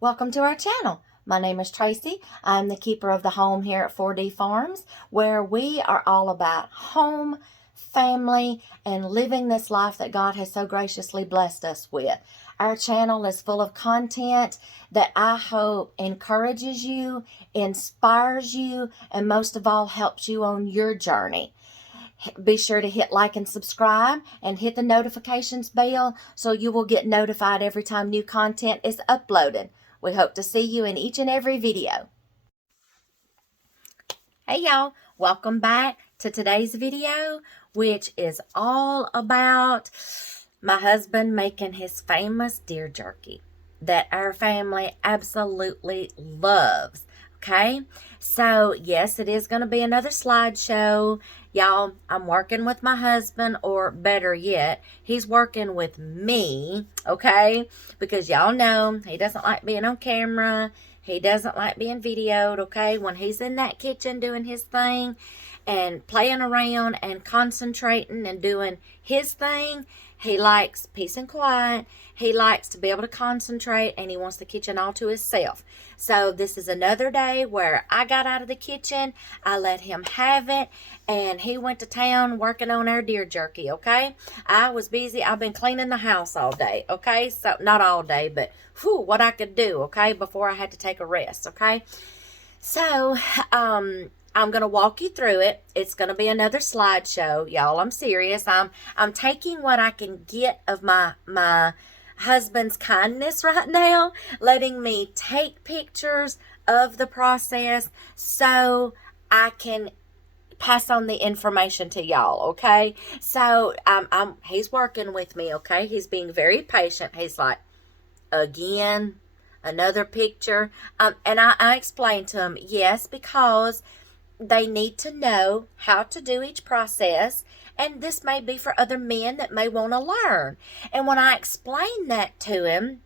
Welcome to our channel. My name is Tracy. I'm the keeper of the home here at 4D Farms, where we are all about home, family, and living this life that God has so graciously blessed us with. Our channel is full of content that I hope encourages you, inspires you, and most of all helps you on your journey. Be sure to hit like and subscribe and hit the notifications bell so you will get notified every time new content is uploaded. We hope to see you in each and every video. Hey y'all, welcome back to today's video, which is all about my husband making his famous deer jerky that our family absolutely loves. Okay, so yes, it is going to be another slideshow. Y'all, I'm working with my husband, or better yet, he's working with me, okay? Because y'all know he doesn't like being on camera. He doesn't like being videoed, okay? When he's in that kitchen doing his thing and playing around and concentrating and doing his thing, he likes peace and quiet. He likes to be able to concentrate, and he wants the kitchen all to himself. So this is another day where I got out of the kitchen. I let him have it, and he went to town working on our deer jerky, okay? I was busy. I've been cleaning the house all day, okay? So not all day, but whew, what I could do, okay, before I had to take a rest, okay? So, I'm going to walk you through it. It's going to be another slideshow. Y'all, I'm serious. I'm taking what I can get of my husband's kindness right now, letting me take pictures of the process so I can pass on the information to y'all, okay? So, he's working with me, okay? He's being very patient. He's like, again, another picture. And I explained to him, yes, because they need to know how to do each process, and this may be for other men that may want to learn. And when I explained that to him,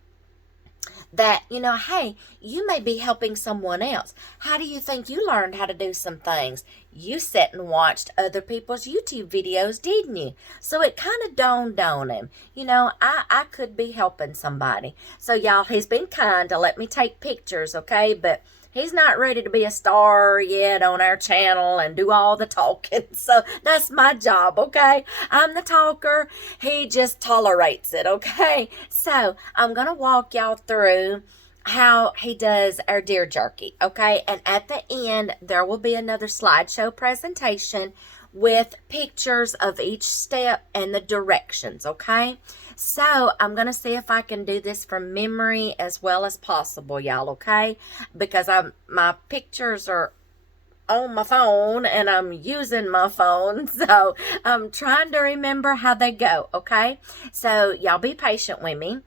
that, hey, you may be helping someone else. How do you think you learned how to do some things? You sat and watched other people's YouTube videos, didn't you? So it kind of dawned on him, I could be helping somebody. So y'all, he's been kind to let me take pictures, okay? But he's not ready to be a star yet on our channel and do all the talking. So that's my job, okay? I'm the talker. He just tolerates it, okay? So I'm going to walk y'all through how he does our deer jerky, okay? And at the end, there will be another slideshow presentation with pictures of each step and the directions, okay? So I'm going to see if I can do this from memory as well as possible, y'all, okay? Because my pictures are on my phone and I'm using my phone, so I'm trying to remember how they go, okay? So y'all be patient with me.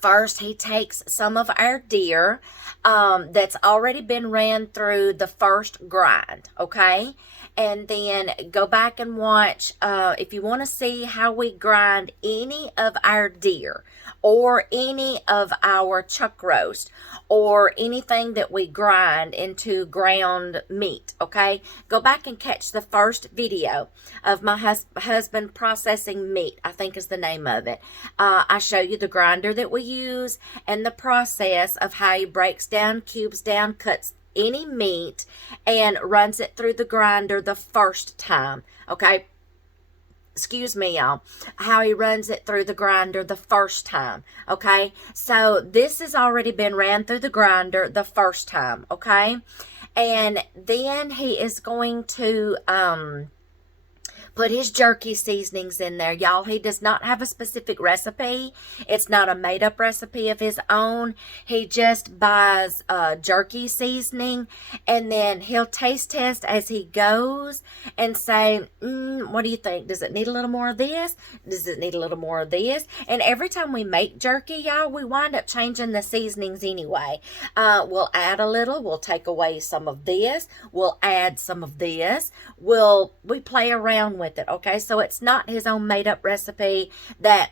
First, he takes some of our deer that's already been ran through the first grind, okay? And then go back and watch, if you want to see how we grind any of our deer or any of our chuck roast or anything that we grind into ground meat, okay? Go back and catch the first video of my husband processing meat, I think is the name of it. I show you the grinder that we use and the process of how he breaks down, cubes down, cuts any meat and runs it through the grinder the first time, okay? Excuse me, y'all. How he runs it through the grinder the first time, okay? So this has already been ran through the grinder the first time, okay? And then he is going to put his jerky seasonings in there, y'all. He does not have a specific recipe. It's not a made-up recipe of his own. He just buys jerky seasoning, and then he'll taste test as he goes and say, what do you think? Does it need a little more of this? Does it need a little more of this? And every time we make jerky, y'all, we wind up changing the seasonings anyway. We'll add a little. We'll take away some of this. We'll add some of this. We play around with it, okay? So it's not his own made-up recipe that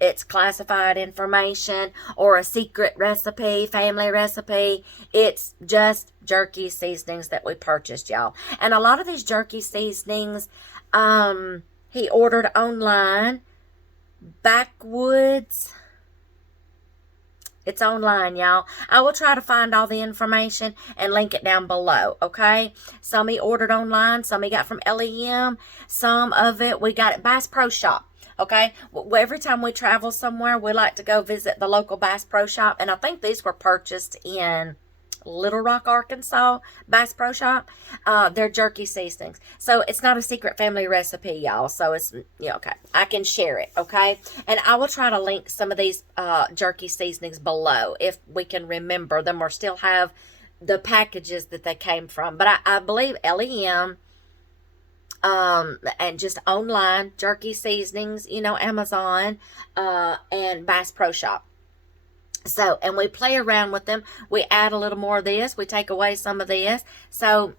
it's classified information or a secret recipe, family recipe. It's just jerky seasonings that we purchased, y'all. And a lot of these jerky seasonings, he ordered online. Backwoods It's online, y'all. I will try to find all the information and link it down below, okay? Some he ordered online, some he got from LEM, some of it we got at Bass Pro Shop, okay? Every time we travel somewhere, we like to go visit the local Bass Pro Shop, and I think these were purchased in Little Rock, Arkansas, Bass Pro Shop. They're jerky seasonings. So it's not a secret family recipe, y'all. So it's, yeah, okay. I can share it, okay? And I will try to link some of these jerky seasonings below if we can remember them or still have the packages that they came from. But I believe LEM, and just online, jerky seasonings, you know, Amazon, and Bass Pro Shop. So, and we play around with them. We add a little more of this. We take away some of this. So,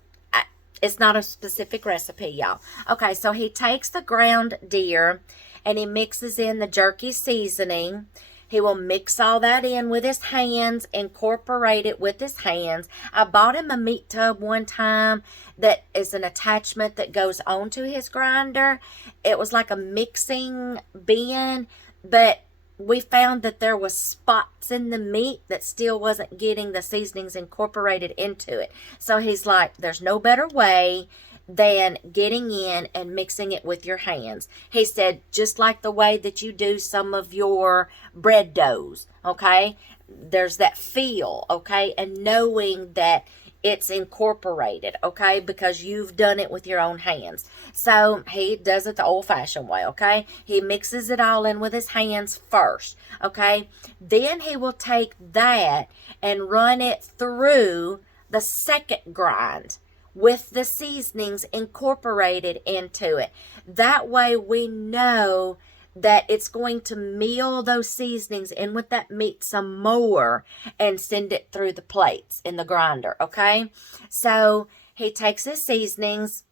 it's not a specific recipe, y'all. Okay, so he takes the ground deer and he mixes in the jerky seasoning. He will mix all that in with his hands, incorporate it with his hands. I bought him a meat tub one time that is an attachment that goes onto his grinder. It was like a mixing bin, but we found that there was spots in the meat that still wasn't getting the seasonings incorporated into it. So he's like, there's no better way than getting in and mixing it with your hands. He said, just like the way that you do some of your bread doughs, okay? There's that feel, okay? And knowing that it's incorporated, okay? Because you've done it with your own hands. So he does it the old-fashioned way, okay? He mixes it all in with his hands first, okay? Then he will take that and run it through the second grind with the seasonings incorporated into it. That way we know that it's going to meal those seasonings in with that meat some more and send it through the plates in the grinder, okay? So he takes his seasonings,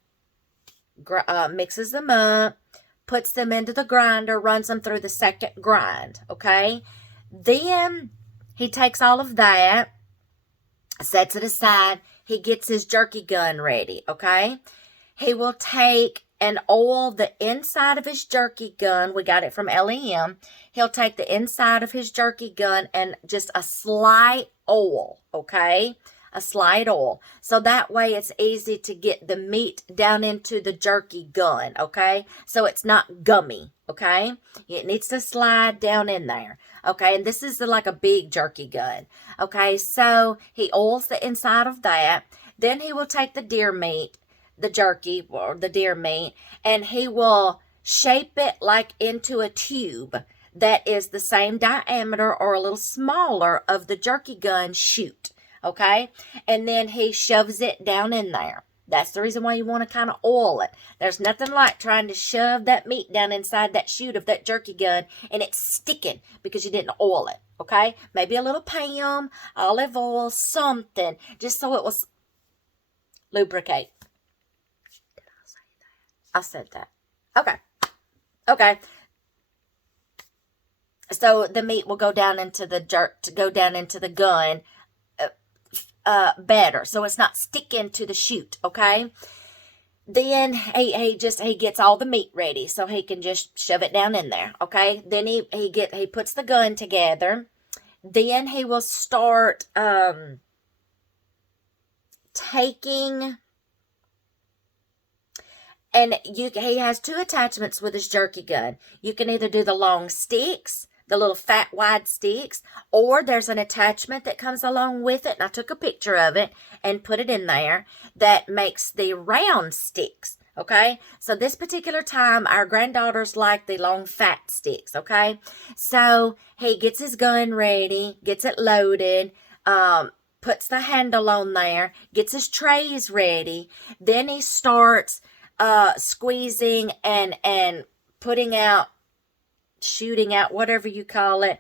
mixes them up, puts them into the grinder, runs them through the second grind, okay? Then he takes all of that, sets it aside. He gets his jerky gun ready, okay? He will take and oil the inside of his jerky gun. We got it from LEM. He'll take the inside of his jerky gun and just a slight oil, okay? A slight oil. So that way it's easy to get the meat down into the jerky gun, okay? So it's not gummy, okay? It needs to slide down in there, okay? And this is like a big jerky gun, okay? So he oils the inside of that. Then he will take the deer meat, the jerky or the deer meat, and he will shape it like into a tube that is the same diameter or a little smaller of the jerky gun chute, okay? And then he shoves it down in there. That's the reason why you want to kind of oil it. There's nothing like trying to shove that meat down inside that chute of that jerky gun and it's sticking because you didn't oil it, okay? Maybe a little Pam, olive oil, something, just so it will lubricate. I said that. Okay. Okay. So the meat will go down into the gun better. So it's not sticking to the chute, okay? Then he gets all the meat ready so he can just shove it down in there, okay? Then he puts the gun together. Then he will start taking. And he has two attachments with his jerky gun. You can either do the long sticks, the little fat wide sticks, or there's an attachment that comes along with it. And I took a picture of it and put it in there that makes the round sticks. Okay. So this particular time, our granddaughters like the long fat sticks. Okay. So he gets his gun ready, gets it loaded, puts the handle on there, gets his trays ready. Then he starts squeezing and putting out, shooting out, whatever you call it,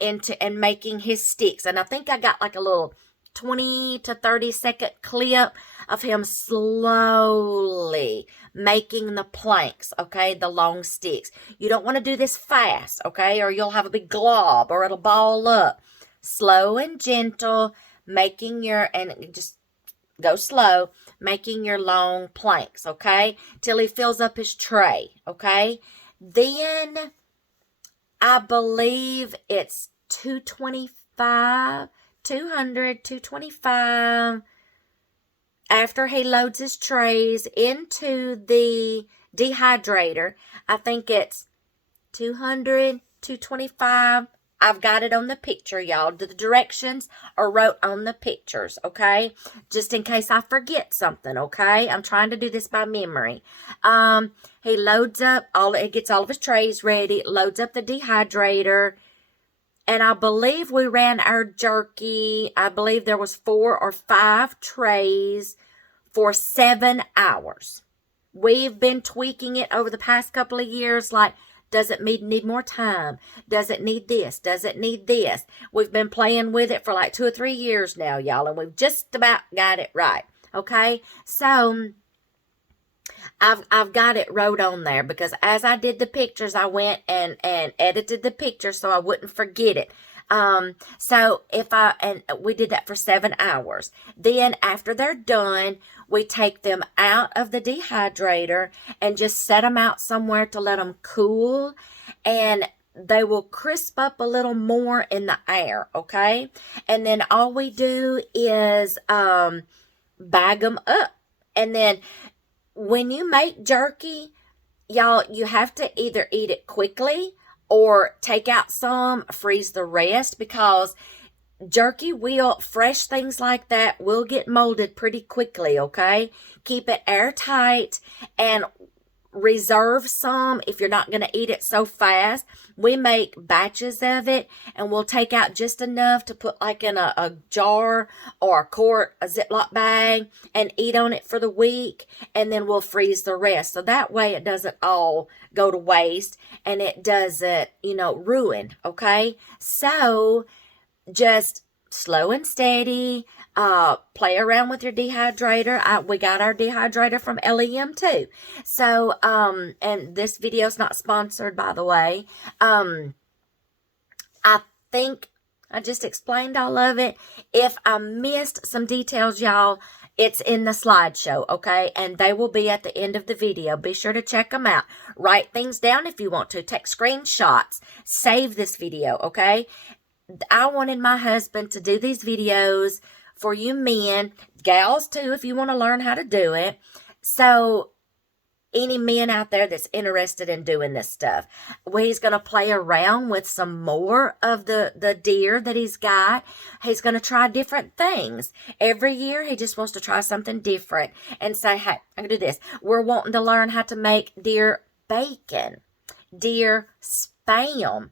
into and making his sticks. And I think I got like a little 20 to 30 second clip of him slowly making the planks, okay, the long sticks. You don't want to do this fast, okay, or you'll have a big glob or it'll ball up. Slow and gentle, making your, and just go slow, making your long planks, okay, till he fills up his tray, okay. Then I believe it's 220, 225, 200, 225. After he loads his trays into the dehydrator, I think it's 200, 225. I've got it on the picture, y'all. The directions are wrote on the pictures, okay? Just in case I forget something, okay? I'm trying to do this by memory. He loads up, he gets all of his trays ready, loads up the dehydrator, and I believe we ran our jerky. I believe there was 4 or 5 trays for 7 hours. We've been tweaking it over the past couple of years, like, does it need more time? Does it need this? Does it need this? We've been playing with it for like 2 or 3 years now, y'all, and we've just about got it right. Okay? So I've got it wrote on there because as I did the pictures, I went and edited the picture so I wouldn't forget it. So we did that for 7 hours. Then after they're done, we take them out of the dehydrator and just set them out somewhere to let them cool, and they will crisp up a little more in the air, okay? And then all we do is bag them up. And then when you make jerky, y'all, you have to either eat it quickly or take out some, freeze the rest, because jerky fresh things like that will get molded pretty quickly, okay? Keep it airtight and reserve some if you're not going to eat it so fast. We make batches of it, and we'll take out just enough to put like in a jar or a quart, a Ziploc bag, and eat on it for the week, and then we'll freeze the rest. So that way it doesn't all go to waste and it doesn't, ruin, okay? So just slow and steady. Play around with your dehydrator. We got our dehydrator from LEM too. So, and this video's not sponsored, by the way. I think I just explained all of it. If I missed some details, y'all, it's in the slideshow, okay? And they will be at the end of the video. Be sure to check them out. Write things down if you want to. Take screenshots. Save this video, okay? I wanted my husband to do these videos for you men, gals too, if you want to learn how to do it. So any men out there that's interested in doing this stuff, well, he's going to play around with some more of the deer that he's got. He's going to try different things. Every year, he just wants to try something different and say, hey, I can do this. We're wanting to learn how to make deer bacon, deer spam.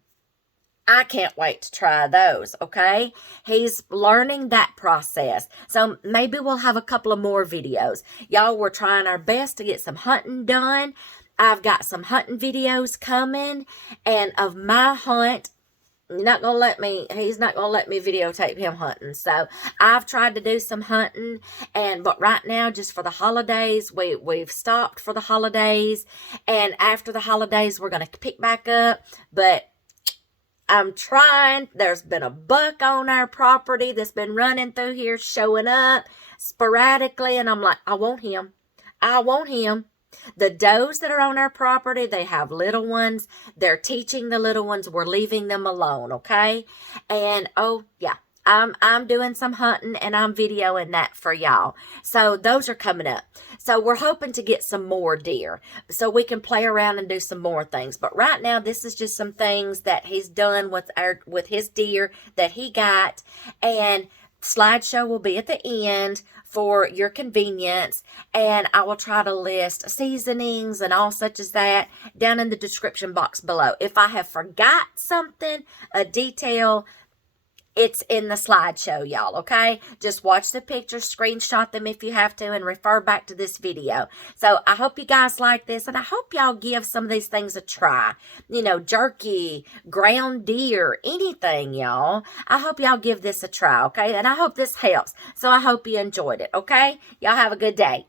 I can't wait to try those, okay? He's learning that process. So maybe we'll have a couple of more videos. Y'all, we're trying our best to get some hunting done. I've got some hunting videos coming, and of my hunt, he's not going to let me videotape him hunting. So I've tried to do some hunting, but right now, just for the holidays, we've stopped for the holidays, and after the holidays, we're going to pick back up, but I'm trying. There's been a buck on our property that's been running through here, showing up sporadically, and I'm like, I want him. I want him. The does that are on our property, they have little ones. They're teaching the little ones. We're leaving them alone, okay? And, oh, yeah. I'm doing some hunting, and I'm videoing that for y'all. So those are coming up. So we're hoping to get some more deer so we can play around and do some more things. But right now, this is just some things that he's done with his deer that he got. And slideshow will be at the end for your convenience. And I will try to list seasonings and all such as that down in the description box below. If I have forgot something, a detail, it's in the slideshow, y'all, okay? Just watch the pictures, screenshot them if you have to, and refer back to this video. So I hope you guys like this, and I hope y'all give some of these things a try. Jerky, ground deer, anything, y'all. I hope y'all give this a try, okay? And I hope this helps. So I hope you enjoyed it, okay? Y'all have a good day.